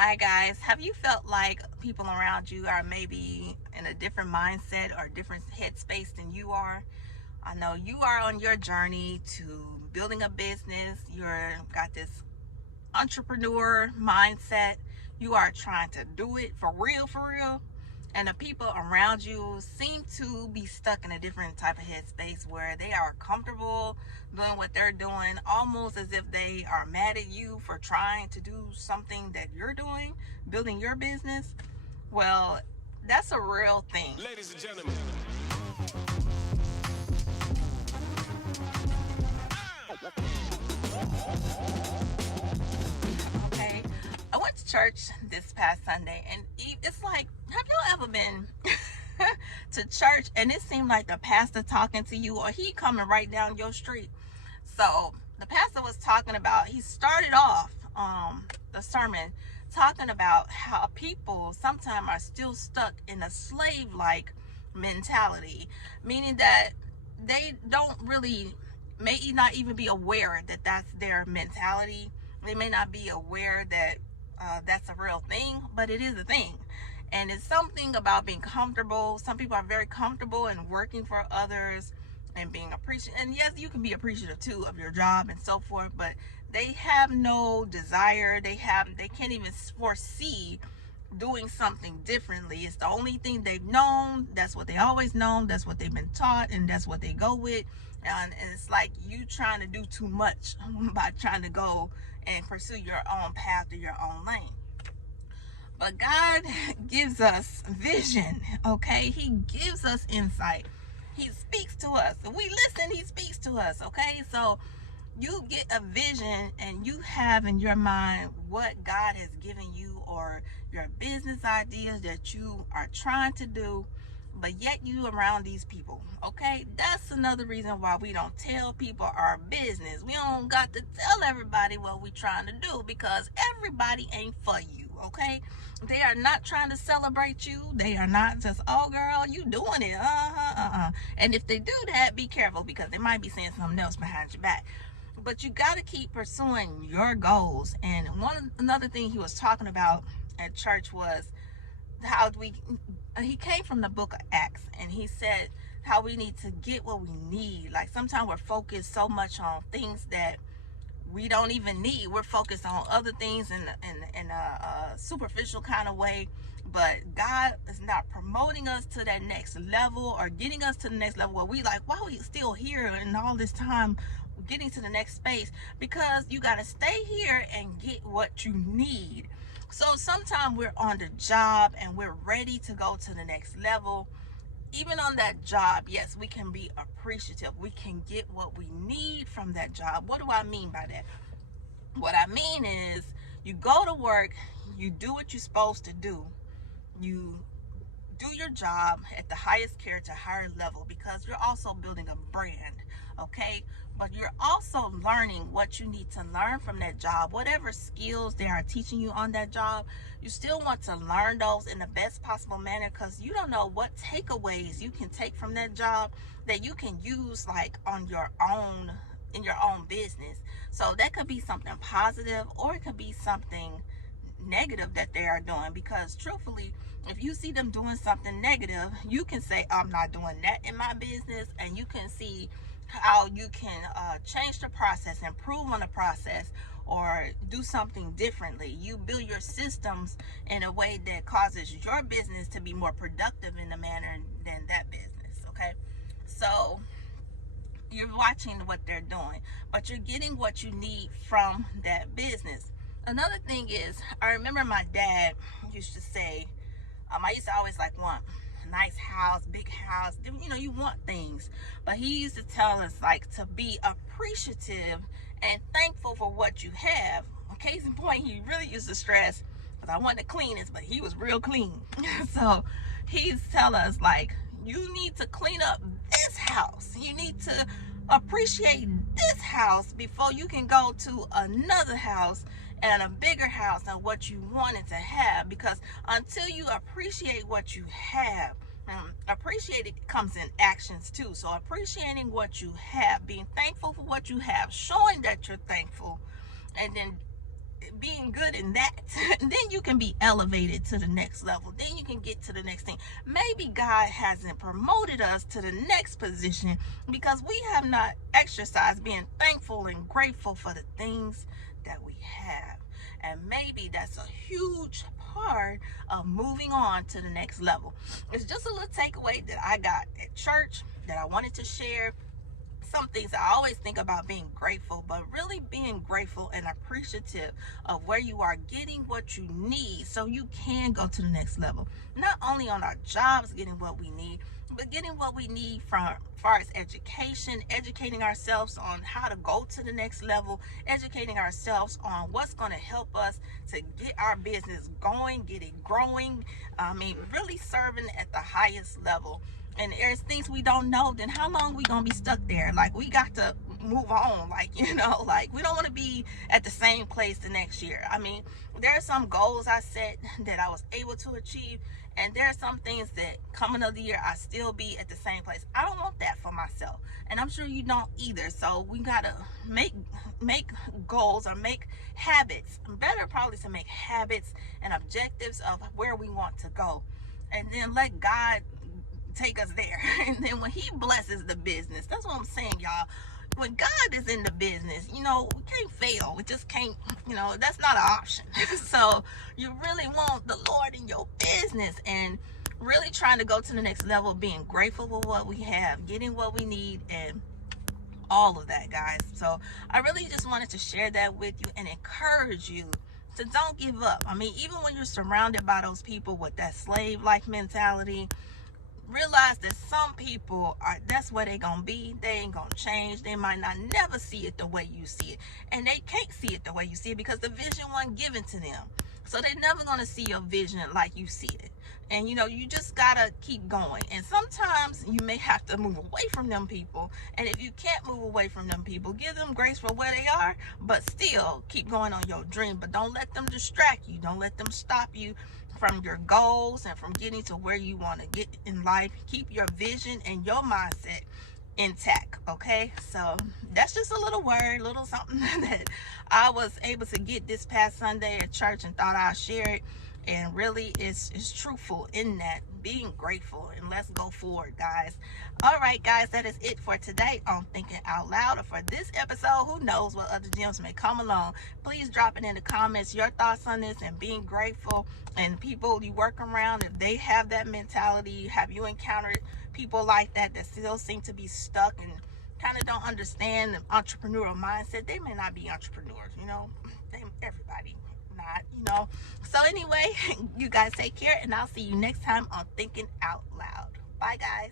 Hi guys, have you felt like people around you are maybe in a different mindset or different headspace than you are? I know you are on your journey to building a business. You're got this entrepreneur mindset. You are trying to do it for real. And the people around you seem to be stuck in a different type of headspace where they are comfortable doing what they're doing, almost as if they are mad at you for trying to do something that you're doing, building your business. Well, that's a real thing. Ladies and gentlemen, Okay. I went to church this past Sunday, and it's like, have you ever been to church and it seemed like the pastor talking to you or he coming right down your street? So the pastor was talking about, he started off the sermon talking about how people sometimes are still stuck in a slave-like mentality, meaning that they don't really, may not even be aware that that's their mentality. They may not be aware that that's a real thing, but it is a thing. And it's something about being comfortable. Some people are very comfortable in working for others and being appreciative. And yes, you can be appreciative too of your job and so forth, but they have no desire. They can't even foresee doing something differently. It's the only thing they've known. That's what they always known. That's what they've been taught, and that's what they go with. And it's like you trying to do too much by trying to go and pursue your own path or your own lane. But God gives us vision, okay? He gives us insight. He speaks to us. If we listen, he speaks to us, okay? So you get a vision and you have in your mind what God has given you or your business ideas that you are trying to do, but yet you around these people, okay? That's another reason why we don't tell people our business. We don't got to tell everybody what we trying to do because everybody ain't for you, okay? They are not trying to celebrate you. They are not just, oh girl, you doing it, and if they do that, be careful because they might be saying something else behind your back. But you got to keep pursuing your goals. And another thing he was talking about at church was how we, he came from the book of Acts, and he said how we need to get what we need. Like sometimes we're focused so much on things that we don't even need. We're focused on other things in a superficial kind of way. But God is not promoting us to that next level or getting us to the next level where we like, why are we still here and all this time getting to the next space? Because you got to stay here and get what you need. So sometimes we're on the job and we're ready to go to the next level. Even on that job, yes, we can be appreciative. We can get what we need from that job. What do I mean by that? What I mean is you go to work, you do what you're supposed to do. You do your job at the highest character, higher level, because you're also building a brand, okay? But you're also learning what you need to learn from that job. Whatever skills they are teaching you on that job, you still want to learn those in the best possible manner because you don't know what takeaways you can take from that job that you can use like on your own, in your own business. So that could be something positive or it could be something negative that they are doing, because truthfully, if you see them doing something negative, you can say, I'm not doing that in my business, and you can see how you can change the process, improve on the process, or do something differently. You build your systems in a way that causes your business to be more productive in a manner than that business, okay? So you're watching what they're doing, but you're getting what you need from that business. Another thing is, I remember my dad used to say, I used to always like want a nice house, big house. You know, you want things, but he used to tell us like to be appreciative and thankful for what you have. Case in point, he really used to stress because I wanted the cleanest, but he was real clean. So he used to tell us like, you need to clean up this house. You need to appreciate this house before you can go to another house and a bigger house than what you wanted to have, because until you appreciate what you have, appreciate it comes in actions too. So appreciating what you have, being thankful for what you have, showing that you're thankful, and then being good in that, then you can be elevated to the next level. Then you can get to the next thing. Maybe God hasn't promoted us to the next position because we have not exercised being thankful and grateful for the things that we have. And maybe that's a huge part of moving on to the next level. It's just a little takeaway that I got at church that I wanted to share. Some things I always think about being grateful, but really being grateful and appreciative of where you are, getting what you need so you can go to the next level. Not only on our jobs, getting what we need, but getting what we need from as far as education, educating ourselves on how to go to the next level, educating ourselves on what's going to help us to get our business going, get it growing. Really serving at the highest level. And there's things we don't know, then how long we gonna be stuck there? Like, we got to move on. Like, like, we don't want to be at the same place the next year. There are some goals I set that I was able to achieve, and there are some things that coming of the year I still be at the same place. I don't want that for myself, and I'm sure you don't either. So we gotta make goals, or make habits. Better probably to make habits and objectives of where we want to go, and then let God take us there. And then when he blesses the business, that's what I'm saying, y'all. When God is in the business, we can't fail. We just can't, that's not an option. So you really want the Lord in your business, and really trying to go to the next level, being grateful for what we have, getting what we need, and all of that, guys. So I really just wanted to share that with you and encourage you to don't give up. Even when you're surrounded by those people with that slave-like mentality, realize that some people that's where they gonna be. They ain't gonna change. They might not never see it the way you see it, and they can't see it the way you see it because the vision wasn't given to them. So they're never gonna see your vision like you see it. And you just gotta keep going. And sometimes you may have to move away from them people, and if you can't move away from them people, give them grace for where they are, but still keep going on your dream. But don't let them distract you. Don't let them stop you from your goals and from getting to where you want to get in life. Keep your vision and your mindset intact. Okay, so that's just a little word, little something that I was able to get this past Sunday at church, and thought I'd share it. And really is truthful in that, being grateful, and let's go forward, guys. All right, guys, that is it for today on Thinking Out Loud, or for this episode. Who knows what other gems may come along. Please drop it in the comments, your thoughts on this and being grateful, and people you work around, if they have that mentality. Have you encountered people like that still seem to be stuck and kind of don't understand the entrepreneurial mindset? They may not be entrepreneurs, everybody not. So anyway, you guys take care, and I'll see you next time on Thinking Out Loud. Bye, guys.